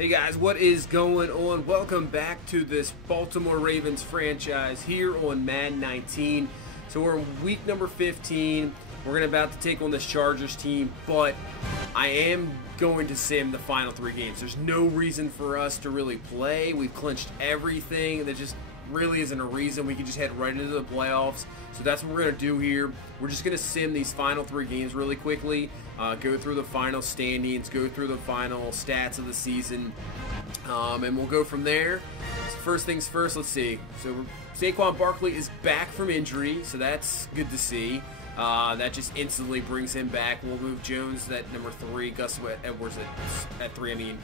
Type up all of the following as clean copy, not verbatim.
Hey guys, what is going on? Welcome back to this Baltimore Ravens franchise here on Madden 19. So we're in week number 15. We're about to take on this Chargers team, but I am going to sim the final 3 games. There's no reason for us to really play. We've clinched everything. There just really isn't a reason. We can just head right into the playoffs. So that's what we're going to do here. We're just going to sim these final 3 games really quickly. Go through the final standings, go through the final stats of the season, and we'll go from there. So first things first, let's see. So Saquon Barkley is back from injury, so that's good to see. That just instantly brings him back. We'll move Jones at number 3, Gus Edwards at 3,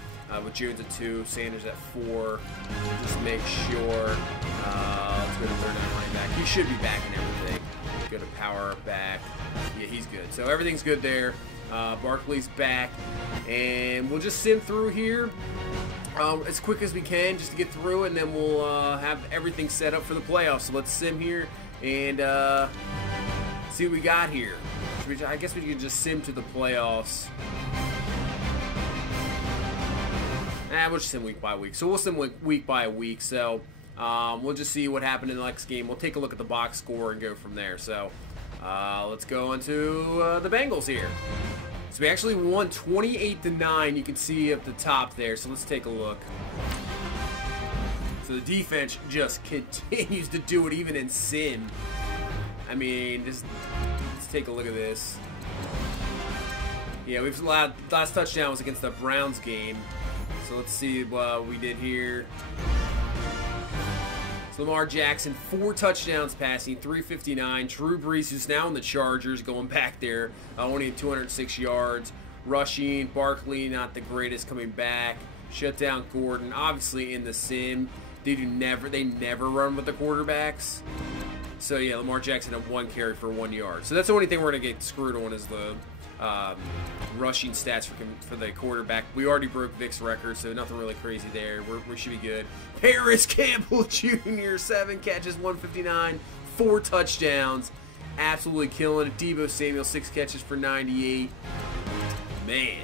with Jones at 2, Sanders at 4. Just make sure. Let's go to third down running back. He should be back in everything. Go to power back. Yeah, he's good. So everything's good there. Barkley's back, and we'll just sim through here as quick as we can just to get through it, and then we'll have everything set up for the playoffs. So let's sim here and see what we got here. I guess we can just sim to the playoffs. We'll just sim week by week. So we'll sim week by week. So we'll just see what happened in the next game. We'll take a look at the box score and go from there. So let's go into the Bengals here. So we actually won 28-9. You can see at the top there. So let's take a look. So the defense just continues to do it even in sim. Let's take a look at this. Yeah, we've allowed last touchdown was against the Browns game. So let's see what we did here. So Lamar Jackson, 4 touchdowns passing, 359. Drew Brees, who's now in the Chargers, going back there, only at 206 yards. Rushing, Barkley, not the greatest, coming back. Shut down Gordon, obviously in the sim. They never run with the quarterbacks. So yeah, Lamar Jackson had 1 carry for 1 yard. So that's the only thing we're going to get screwed on is the rushing stats for the quarterback. We already broke Vic's record, so nothing really crazy there. We should be good. PARRIS Campbell Jr., 7 catches, 159, 4 touchdowns. Absolutely killing it. DEEBO Samuel, 6 catches for 98. Man.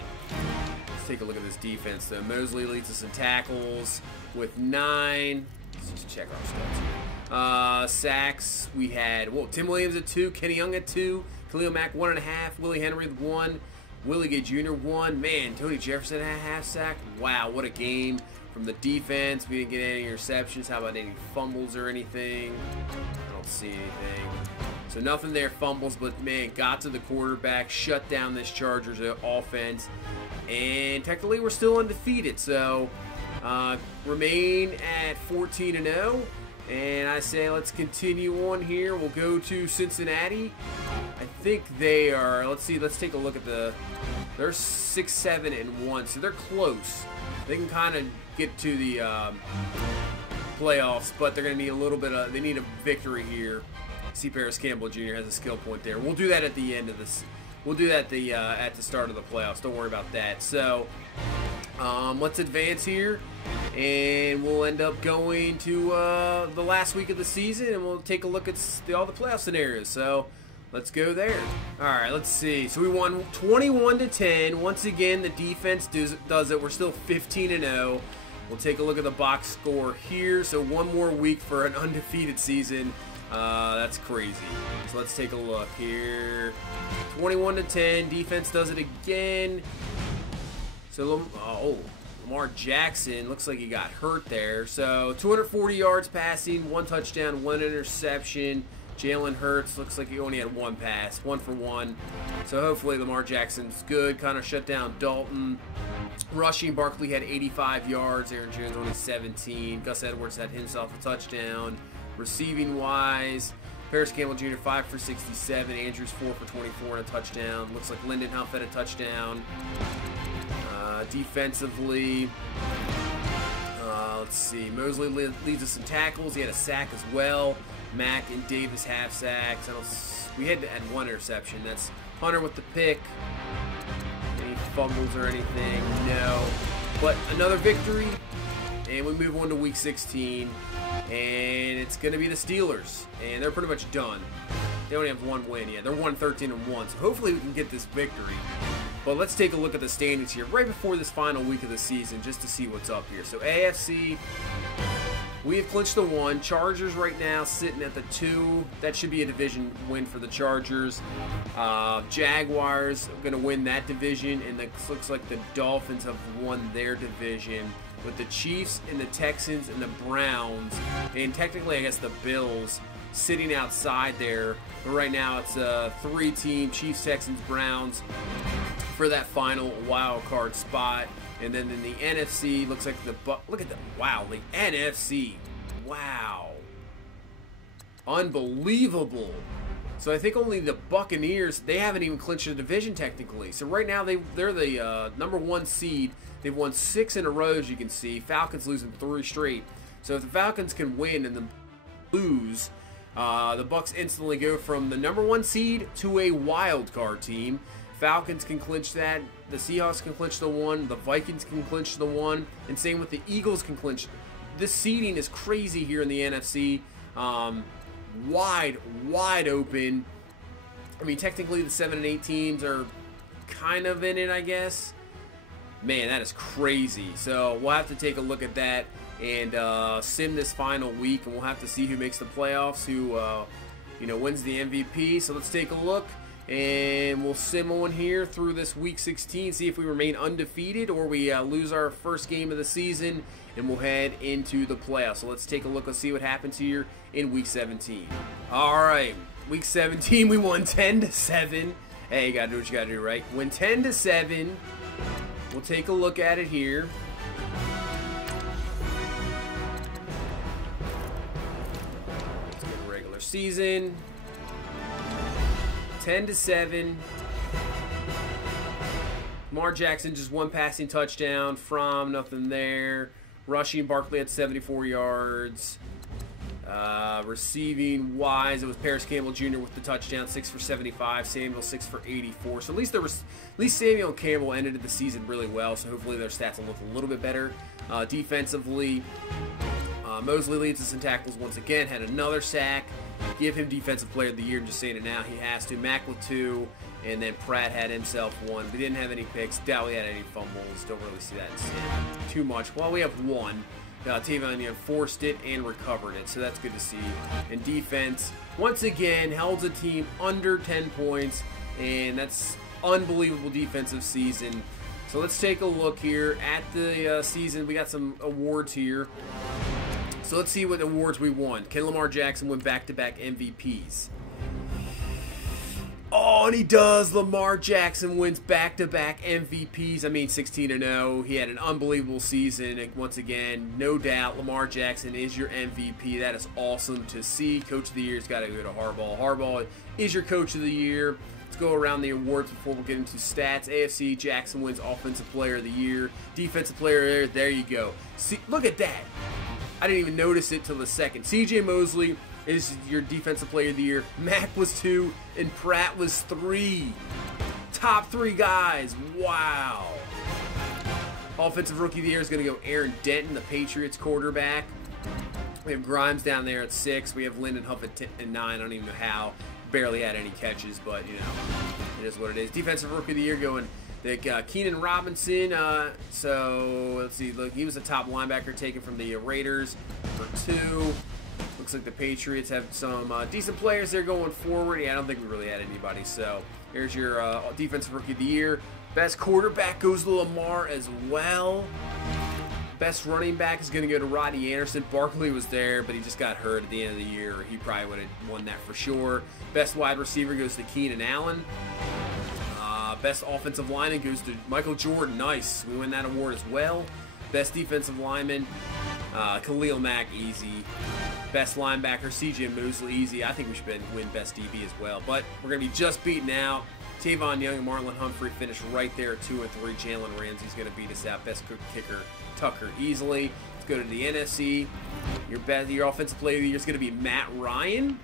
Let's take a look at this defense, though. Mosley leads us in tackles with 9. Let's check our stats here. Sacks, we had, Tim Williams at 2, Kenny Young at 2, Khalil Mack 1.5, Willie Henry with 1, Willie Gay Jr. 1. Man, Tony Jefferson had a half sack. Wow, what a game from the defense. We didn't get any interceptions. How about any fumbles or anything? I don't see anything. So nothing there, fumbles, but man, got to the quarterback, shut down this Chargers offense, and technically we're still undefeated. So remain at 14-0. And I say let's continue on here. We'll go to Cincinnati. I think they are, let's see, let's take a look at they're 6-7-1, so they're close. They can kind of get to the playoffs, but they're going to need a little bit of, they need a victory here. See, PARRIS Campbell Jr. has a skill point there. We'll do that at the end of this. We'll do that at the start of the playoffs. Don't worry about that. So let's advance here, and we'll end up going to the last week of the season, and we'll take a look at all the playoff scenarios. So let's go there. All right, let's see. So we won 21-10. Once again, the defense does it. We're still 15-0. We'll take a look at the box score here. So one more week for an undefeated season. That's crazy. So let's take a look here. 21-10. Defense does it again. So, Lamar Jackson looks like he got hurt there. So 240 yards passing, 1 touchdown, 1 interception. Jalen Hurts looks like he only had 1 pass, 1 for 1. So hopefully Lamar Jackson's good. Kind of shut down Dalton. Rushing, Barkley had 85 yards. Aaron Jones only 17. Gus Edwards had himself a touchdown. Receiving wise, PARRIS Campbell Jr. 5 for 67. Andrews 4 for 24 and a touchdown. Looks like Linden Huff had a touchdown. Defensively, let's see. Mosley leads us in tackles. He had a sack as well. Mack and Davis half sacks. We had to add 1 interception. That's Hunter with the pick. Any fumbles or anything? No. But another victory, and we move on to week 16. And it's going to be the Steelers, and they're pretty much done. They only have 1 win yet. They're 1-13-1, so hopefully we can get this victory. But let's take a look at the standings here right before this final week of the season just to see what's up here. So AFC, we have clinched the 1. Chargers right now sitting at the 2. That should be a division win for the Chargers. Jaguars are going to win that division, and it looks like the Dolphins have won their division, with the Chiefs and the Texans and the Browns, and technically I guess the Bills sitting outside there. But right now it's a 3-team Chiefs, Texans, Browns for that final wild card spot. And then in the NFC, looks like look at the NFC. Wow. Unbelievable. So I think only the Buccaneers, they haven't even clinched a division technically. So right now they're the number 1 seed. They've won 6 in a row, as you can see. Falcons losing 3 straight. So if the Falcons can win and then lose, the Bucs instantly go from the number 1 seed to a wild card team. Falcons can clinch that. The Seahawks can clinch the 1. The Vikings can clinch the 1. And same with the Eagles can clinch. This seeding is crazy here in the NFC. Wide open. I mean, technically the 7 and 8 teams are kind of in it, I guess. Man, that is crazy. So we'll have to take a look at that and sim this final week, and we'll have to see who makes the playoffs, who wins the MVP. So let's take a look. And we'll sim on here through this week 16, see if we remain undefeated or we lose our first game of the season, and we'll head into the playoffs. So let's take a look. Let's see what happens here in week 17. All right, week 17, we won 10-7. Hey, you got to do what you got to do, right? Win 10-7. We'll take a look at it here. Let's get a regular season. 10-7. Lamar Jackson just 1 passing touchdown. From nothing there. Rushing, Barkley had 74 yards. Receiving wise, it was Paris Campbell Jr. with the touchdown, 6 for 75. Samuel 6 for 84. So at least Samuel and Campbell ended the season really well. So hopefully their stats will look a little bit better. Defensively, Mosley leads us in tackles once again. Had another sack. Give him Defensive Player of the Year. I'm just saying it now. He has to. Mack with 2, and then Pratt had himself 1. We didn't have any picks. Doubt we had any fumbles. Don't really see that too much. Well, we have 1. Tavion forced it and recovered it, so that's good to see. And defense, once again, held the team under 10 points, and that's unbelievable defensive season. So let's take a look here at the season. We got some awards here. So let's see what awards we won. Can Lamar Jackson win back-to-back MVPs? Oh, and he does. Lamar Jackson wins back-to-back MVPs. I mean, 16-0. He had an unbelievable season. And once again, no doubt, Lamar Jackson is your MVP. That is awesome to see. Coach of the Year's got to go to Harbaugh. Harbaugh is your Coach of the Year. Let's go around the awards before we get into stats. AFC, Jackson wins Offensive Player of the Year. Defensive Player of the Year, there you go. See, look at that. I didn't even notice it till the second. C.J. Mosley is your Defensive Player of the Year. Mack was 2, and Pratt was 3. Top 3 guys. Wow. Offensive Rookie of the Year is going to go Aaron Denton, the Patriots quarterback. We have Grimes down there at 6. We have Lyndon Huff at 9. I don't even know how. Barely had any catches, but, you know, it is what it is. Defensive Rookie of the Year going Keenan Robinson. So, let's see. Look, he was a top linebacker taken from the Raiders for 2. Looks like the Patriots have some decent players there going forward. Yeah, I don't think we really had anybody. So, here's your Defensive Rookie of the Year. Best quarterback goes to Lamar as well. Best running back is going to go to Rodney Anderson. Barkley was there, but he just got hurt at the end of the year. He probably would have won that for sure. Best wide receiver goes to Keenan Allen. Best offensive lineman goes to Michael Jordan. Nice. We win that award as well. Best defensive lineman, Khalil Mack, easy. Best linebacker, C.J. Mosley, easy. I think we should win Best DB as well. But we're going to be just beaten out. Tavon Young and Marlon Humphrey finished right there at 2 and 3. Jalen Ramsey's going to beat us out. Best kicker, Tucker, easily. Let's go to the NFC. Your offensive player of the year is going to be Matt Ryan.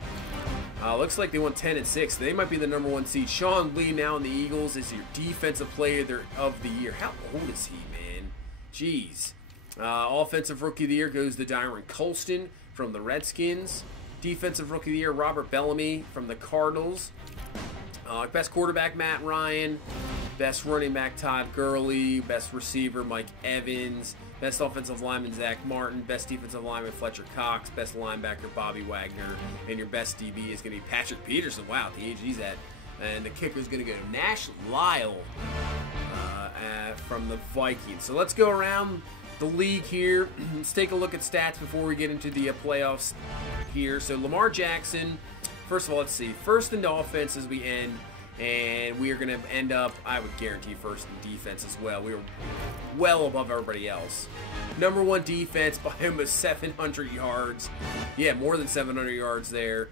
Looks like they won 10-6. They might be the number 1 seed. Sean Lee now in the Eagles is your defensive player of the year. How old is he, man? Jeez. Offensive Rookie of the Year goes to Dyron Colston from the Redskins. Defensive Rookie of the Year, Robert Bellamy from the Cardinals. Best quarterback, Matt Ryan. Best running back, Todd Gurley. Best receiver, Mike Evans. Best offensive lineman, Zach Martin. Best defensive lineman, Fletcher Cox. Best linebacker, Bobby Wagner. And your best DB is going to be Patrick Peterson. Wow, at the age he's at. And the kicker is going to go to Nash Lyle from the Vikings. So let's go around the league here. Let's take a look at stats before we get into the playoffs here. So Lamar Jackson, first of all, let's see. First in the offense as we end. And we are going to end up, I would guarantee, first in defense as well. We were well above everybody else. Number one defense by almost 700 yards. Yeah, more than 700 yards there.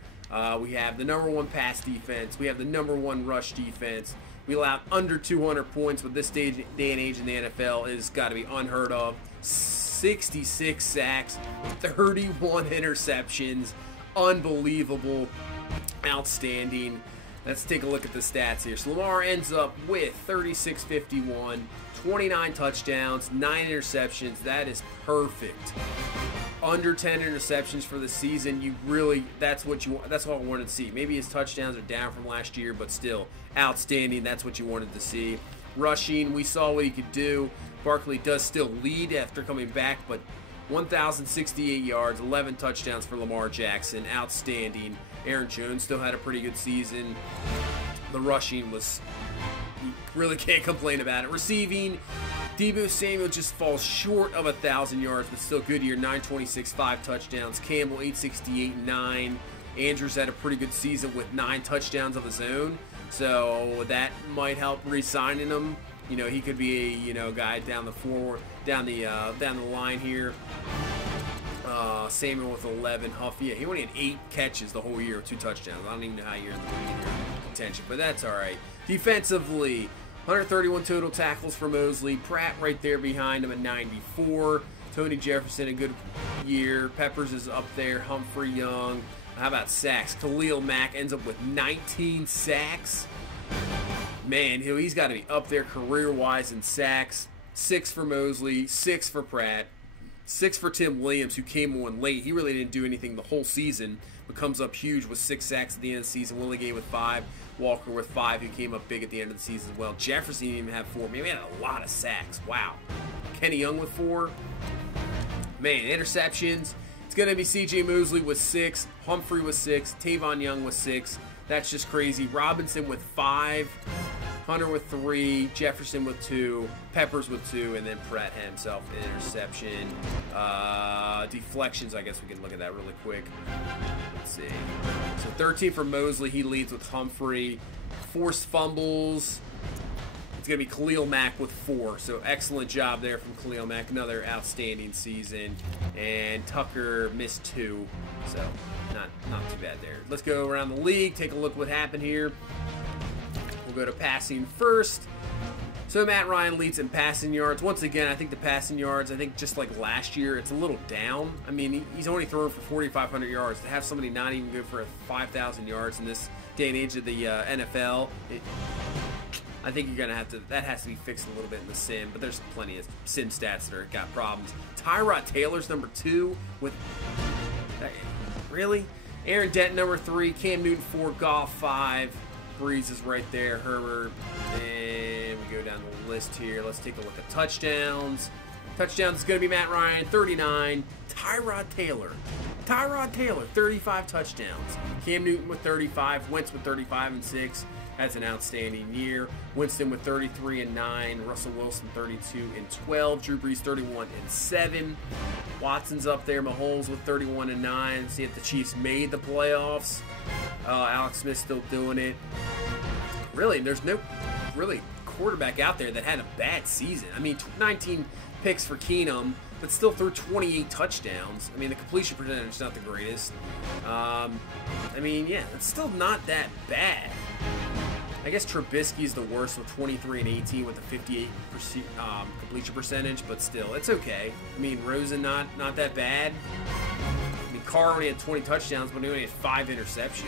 We have the number one pass defense. We have the number one rush defense. We allowed under 200 points with this day and age in the NFL is got to be unheard of. 66 sacks, 31 interceptions. Unbelievable. Outstanding. Let's take a look at the stats here. So Lamar ends up with 36-51, 29 touchdowns, 9 interceptions. That is perfect. Under 10 interceptions for the season. You really, that's what I wanted to see. Maybe his touchdowns are down from last year, but still outstanding. That's what you wanted to see. Rushing, we saw what he could do. Barkley does still lead after coming back, but 1,068 yards, 11 touchdowns for Lamar Jackson. Outstanding. Aaron Jones still had a pretty good season. The rushing was, you really can't complain about it. Receiving, DEEBO Samuel just falls short of 1,000 yards, but still good year. 926, 5 touchdowns. Campbell, 868, 9. Andrews had a pretty good season with 9 touchdowns of his own, so that might help re-signing him. You know, he could be a guy down the line here. Samuel with 11. Huff, yeah, he only had 8 catches the whole year with 2 touchdowns. I don't even know how you're in the contention, but that's all right. Defensively, 131 total tackles for Mosley. Pratt right there behind him at 94. Tony Jefferson, a good year. Peppers is up there. Humphrey, Young. How about sacks? Khalil Mack ends up with 19 sacks. Man, he's got to be up there career-wise in sacks. 6 for Mosley, 6 for Pratt, 6 for Tim Williams, who came on late. He really didn't do anything the whole season, but comes up huge with 6 sacks at the end of the season. Willie Gay with 5. Walker with 5, who came up big at the end of the season as well. Jefferson didn't even have 4. Man, we had a lot of sacks. Wow. Kenny Young with 4. Man, interceptions. It's going to be C.J. Mosley with 6. Humphrey with 6. Tavon Young with 6. That's just crazy. Robinson with 5. Hunter with 3, Jefferson with 2, Peppers with 2, and then Pratt had himself an interception. Deflections, I guess we can look at that really quick. Let's see. So 13 for Mosley. He leads with Humphrey. Forced fumbles. It's going to be Khalil Mack with 4. So excellent job there from Khalil Mack. Another outstanding season. And Tucker missed 2. So not too bad there. Let's go around the league. Take a look what happened here. We'll go to passing first. So Matt Ryan leads in passing yards. Once again, I think the passing yards, I think just like last year, it's a little down. I mean, he's only throwing for 4,500 yards. To have somebody not even go for 5,000 yards in this day and age of the NFL, I think you're going to have to, that has to be fixed a little bit in the sim, but there's plenty of sim stats that are got problems. Tyrod Taylor's number 2 with, really? Aaron Denton number 3, Cam Newton 4, Goff 5. Breeze is right there, Herbert, and we go down the list here. Let's take a look at touchdowns. Touchdowns is going to be Matt Ryan, 39. Tyrod Taylor, 35 touchdowns. Cam Newton with 35. Wentz with 35 and 6. That's an outstanding year. Winston with 33 and 9. Russell Wilson 32 and 12. Drew Brees 31 and 7. Watson's up there. Mahomes with 31 and 9. See if the Chiefs made the playoffs. Alex Smith's still doing it. Really, there's no really quarterback out there that had a bad season. I mean, 19 picks for Keenum, but still threw 28 touchdowns. I mean, the completion percentage is not the greatest. I mean, yeah, it's still not that bad. I guess Trubisky's the worst with 23 and 18 with a 58% completion percentage, but still, it's okay. I mean, Rosen not that bad. I mean, Carr only had 20 touchdowns, but he only had 5 interceptions.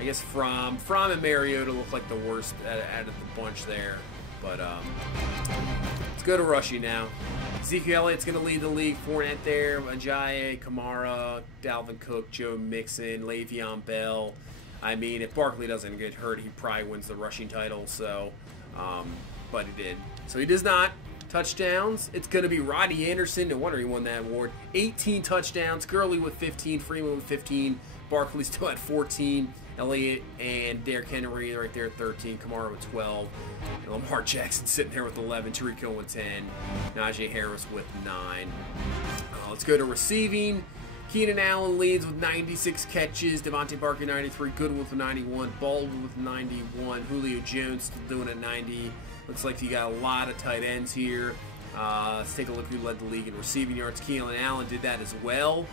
I guess Fromm and Mariota look like the worst out of the bunch there. But let's go to rushing now. Ezekiel Elliott's going to lead the league. Fournette there, Ajayi, Kamara, Dalvin Cook, Joe Mixon, Le'Veon Bell. I mean, if Barkley doesn't get hurt, he probably wins the rushing title. So but he did. So he does not. Touchdowns, it's going to be Rodney Anderson. No wonder he won that award. 18 touchdowns. Gurley with 15. Freeman with 15. Barkley still at 14. Elliott and Derrick Henry right there at 13. Kamara with 12. And Lamar Jackson sitting there with 11. Tariq Hill with 10. Najee Harris with 9. Let's go to receiving. Keenan Allen leads with 96 catches. Devontae Parker 93. Goodwin with 91. Baldwin with 91. Julio Jones still doing at 90. Looks like you got a lot of tight ends here. Let's take a look who led the league in receiving yards. Keenan Allen did that as well.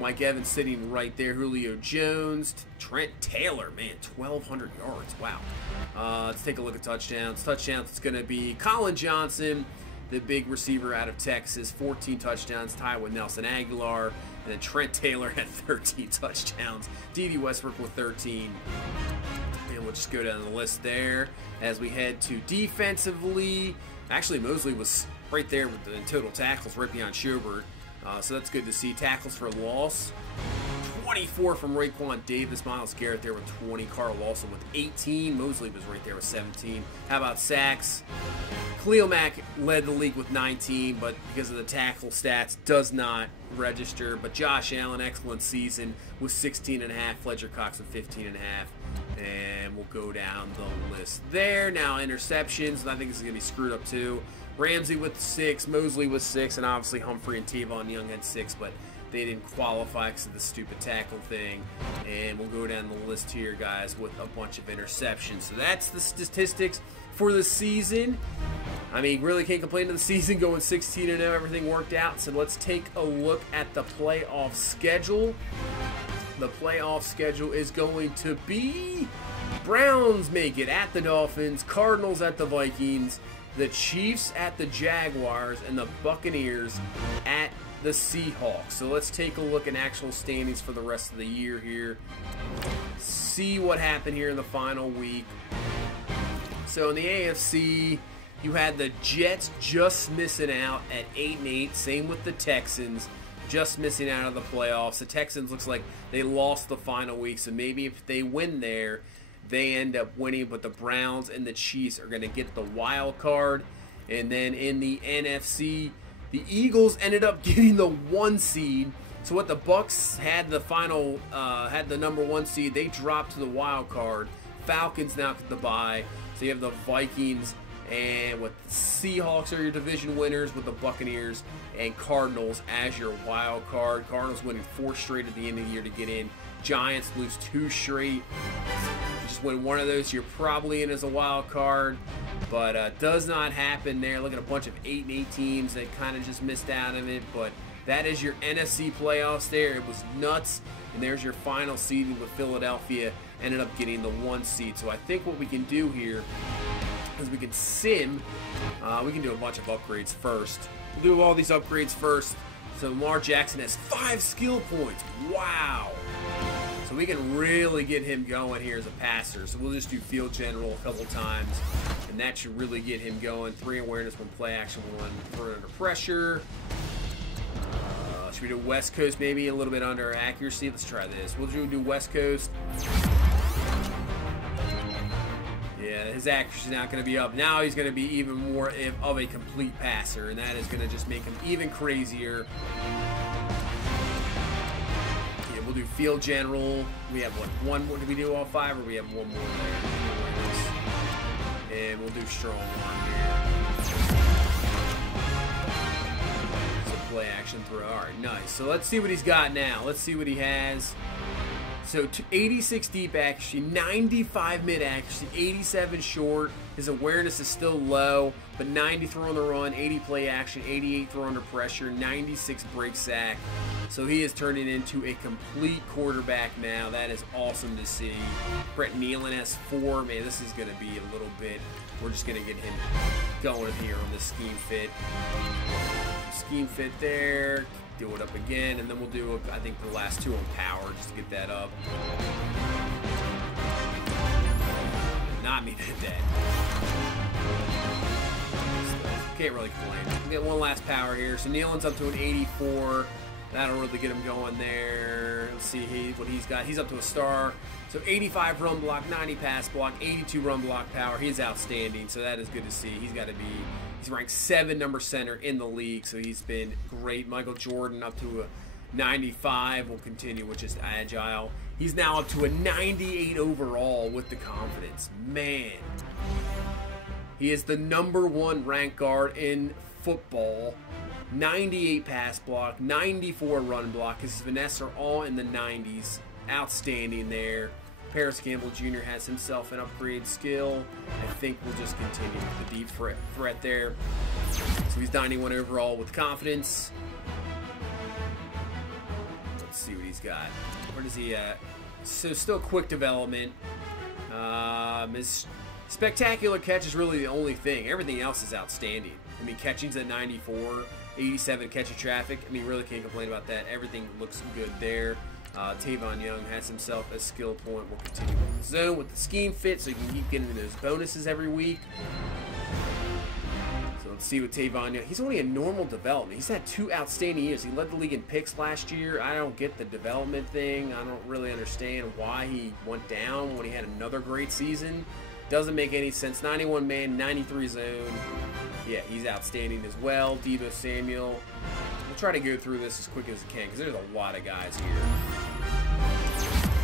Mike Evans sitting right there. Julio Jones. Trent Taylor, man, 1,200 yards. Wow. Let's take a look at touchdowns. Touchdowns, it's going to be Colin Johnson, the big receiver out of Texas. 14 touchdowns, tied with Nelson Aguilar. And then Trent Taylor had 13 touchdowns. D.D. Westbrook with 13. And we'll just go down the list there as we head to defensively. Actually, Mosley was right there with the total tackles, right behind Schobert. So that's good to see. Tackles for loss. 24 from Raekwon Davis. Myles Garrett there with 20. Carl Lawson with 18. Mosley was right there with 17. How about sacks? Khalil Mack led the league with 19, but because of the tackle stats, does not register. But Josh Allen, excellent season with 16.5. Fletcher Cox with 15.5. And we'll go down the list there. Now, interceptions, and I think this is going to be screwed up too. Ramsey with 6, Mosley with 6, and obviously Humphrey and Tavon Young had 6, but they didn't qualify because of the stupid tackle thing. And we'll go down the list here, guys, with a bunch of interceptions. So that's the statistics for the season. I mean, really can't complain to the season going 16-0. Everything worked out. So let's take a look at the playoff schedule. The playoff schedule is going to be Browns make it at the Dolphins, Cardinals at the Vikings, the Chiefs at the Jaguars, and the Buccaneers at the Seahawks. So let's take a look at actual standings for the rest of the year here. See what happened here in the final week. So in the AFC, you had the Jets just missing out at 8-8. Same with the Texans, just missing out of the playoffs. The Texans looks like they lost the final week, so maybe if they win there, they end up winning, but the Browns and the Chiefs are going to get the wild card. And then in the NFC, the Eagles ended up getting the 1 seed. So what the Bucks had the final, had the number 1 seed, they dropped to the wild card. Falcons now get the bye. So you have the Vikings and with the Seahawks are your division winners, with the Buccaneers and Cardinals as your wild card. Cardinals winning 4 straight at the end of the year to get in. Giants lose 2 straight. Just win one of those, you're probably in as a wild card, but does not happen there. Look at a bunch of 8-8 teams that kind of just missed out of it, but that is your NFC playoffs there. It was nuts, and there's your final seeding with Philadelphia ended up getting the 1 seed. So I think what we can do here is we can sim. We can do a bunch of upgrades first. We'll do all these upgrades first. So Lamar Jackson has 5 skill points. Wow. So we can really get him going here as a passer. So we'll just do field general a couple times, and that should really get him going. 3 awareness, 1 play action, 1 throw under pressure. Should we do West Coast maybe a little bit under accuracy? Let's try this. We'll do West Coast. Yeah, his accuracy is not going to be up. Now he's going to be even more of a complete passer, and that is going to just make him even crazier. We'll do field general. We have what, 1 more? Did we do all 5, or we have 1 more there? And we'll do strong arm here. So play action throw. All right, nice. So let's see what he's got now. Let's see what he has. So 86 deep accuracy, 95 mid accuracy, 87 short. His awareness is still low, but 90 throw on the run, 80 play action, 88 throw under pressure, 96 break sack. So he is turning into a complete quarterback now. That is awesome to see. Brett Nealon has 4. Man, this is going to be a little bit. We're just going to get him going here on the scheme fit. Scheme fit there. Do it up again, and then we'll do, I think, the last 2 on power just to get that up. Not me that. Can't really complain. We'll get 1 last power here. So Nealon's up to an 84. That'll really get him going there. Let's see what he's got. He's up to a star. So 85 run block, 90 pass block, 82 run block power. He's outstanding, so that is good to see. He's ranked 7 number center in the league, so he's been great. Michael Jordan up to a 95 will continue, which is agile. He's now up to a 98 overall with the confidence. Man, he is the #1 ranked guard in football. 98 pass block, 94 run block. His finesse are all in the 90s. Outstanding there. Parris Campbell Jr. has himself an upgrade skill. I think we'll just continue with the deep threat there. So he's 91 overall with confidence. Let's see what he's got. Where does he at? So still quick development. His spectacular catch is really the only thing. Everything else is outstanding. I mean, catching's at 94, 87 catching traffic. I mean, really can't complain about that. Everything looks good there. Tavon Young has himself a skill point. We'll continue with the zone with the scheme fit so you can keep getting those bonuses every week. So let's see what Tavon Young. He's only a normal development. He's had 2 outstanding years. He led the league in picks last year. I don't get the development thing. I don't really understand why he went down when he had another great season. Doesn't make any sense. 91 man, 93 zone. Yeah, he's outstanding as well. DEEBO Samuel. We'll try to go through this as quick as we can because there's a lot of guys here.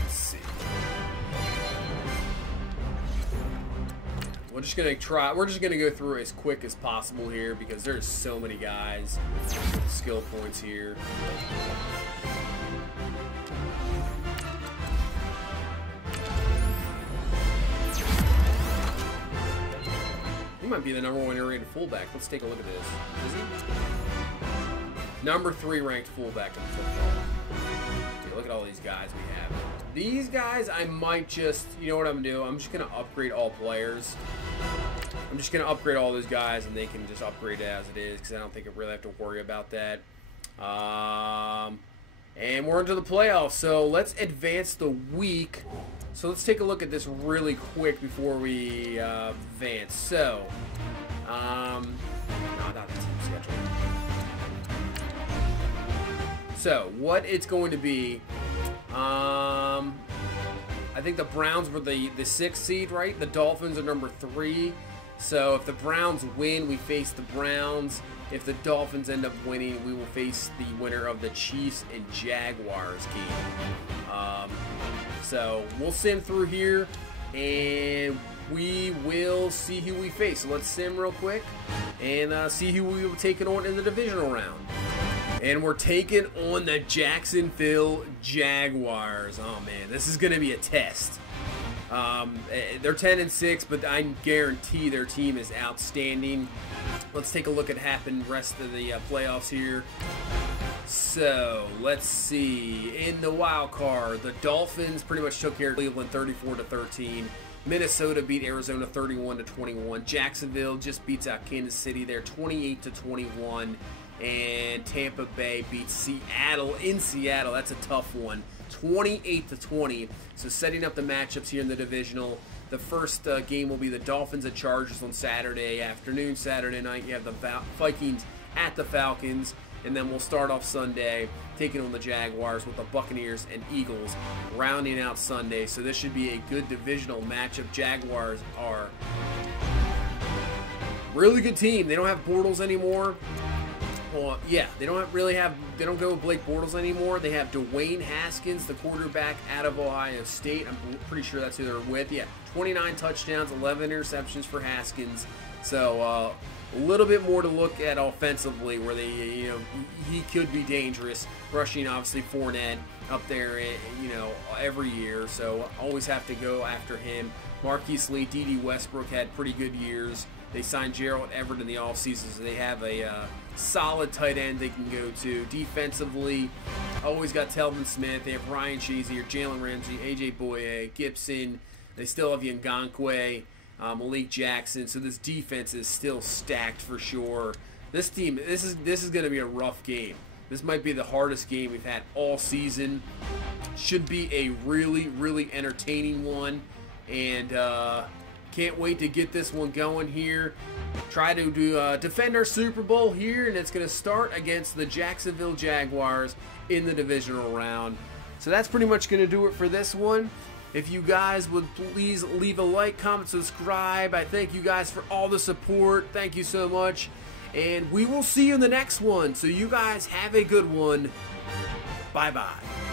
Let's see. We're just gonna go through as quick as possible here because there's so many guys with skill points here. He might be the #1 rated fullback. Let's take a look at this. Is he? #3 ranked fullback in football. Okay, look at all these guys we have. These guys, I might just, you know what I'm gonna do? I'm just gonna upgrade all players. I'm just gonna upgrade all those guys, and they can just upgrade it as it is, because I don't think I really have to worry about that. And we're into the playoffs, so let's advance the week. So let's take a look at this really quick before we advance. So, no, not the team schedule. So, what it's going to be, I think the Browns were the 6th seed, right? The Dolphins are #3. So, if the Browns win, we face the Browns. If the Dolphins end up winning, we will face the winner of the Chiefs and Jaguars game. So, we'll sim through here, and we will see who we face. So, let's sim real quick and see who we will take it on in the divisional round. And we're taking on the Jacksonville Jaguars. Oh, man, this is going to be a test. They're 10-6, but I guarantee their team is outstanding. Let's take a look at the rest of the playoffs here. So, let's see. In the wild card, the Dolphins pretty much took care of Cleveland 34-13. Minnesota beat Arizona 31-21. Jacksonville just beats out Kansas City there 28-21. And Tampa Bay beats Seattle in Seattle. That's a tough one. 28-20. So setting up the matchups here in the divisional. The first game will be the Dolphins and Chargers on Saturday afternoon. Saturday night, you have the Vikings at the Falcons. And then we'll start off Sunday taking on the Jaguars with the Buccaneers and Eagles rounding out Sunday. So this should be a good divisional matchup. Jaguars are a really good team. They don't have Bortles anymore. Well, yeah, they don't go with Blake Bortles anymore. They have Dwayne Haskins, the quarterback out of Ohio State. I'm pretty sure that's who they're with. Yeah, 29 touchdowns, 11 interceptions for Haskins. So a little bit more to look at offensively, where he could be dangerous. Rushing, obviously, Fournette up there, every year. So always have to go after him. Marquise Lee, D.D. Westbrook had pretty good years. They signed Gerald Everett in the offseason, so they have a solid tight end they can go to. Defensively, always got Telvin Smith. They have Ryan Shazier, Jalen Ramsey, A.J. Boye, Gibson. They still have Ngakoue, Malik Jackson. So this defense is still stacked for sure. This team, this is going to be a rough game. This might be the hardest game we've had all season. Should be a really, really entertaining one. And Can't wait to get this one going here. Try to defend our Super Bowl here, and it's going to start against the Jacksonville Jaguars in the divisional round. So that's pretty much going to do it for this one. If you guys would please leave a like, comment, subscribe. I thank you guys for all the support. Thank you so much. And we will see you in the next one. So you guys have a good one. Bye-bye.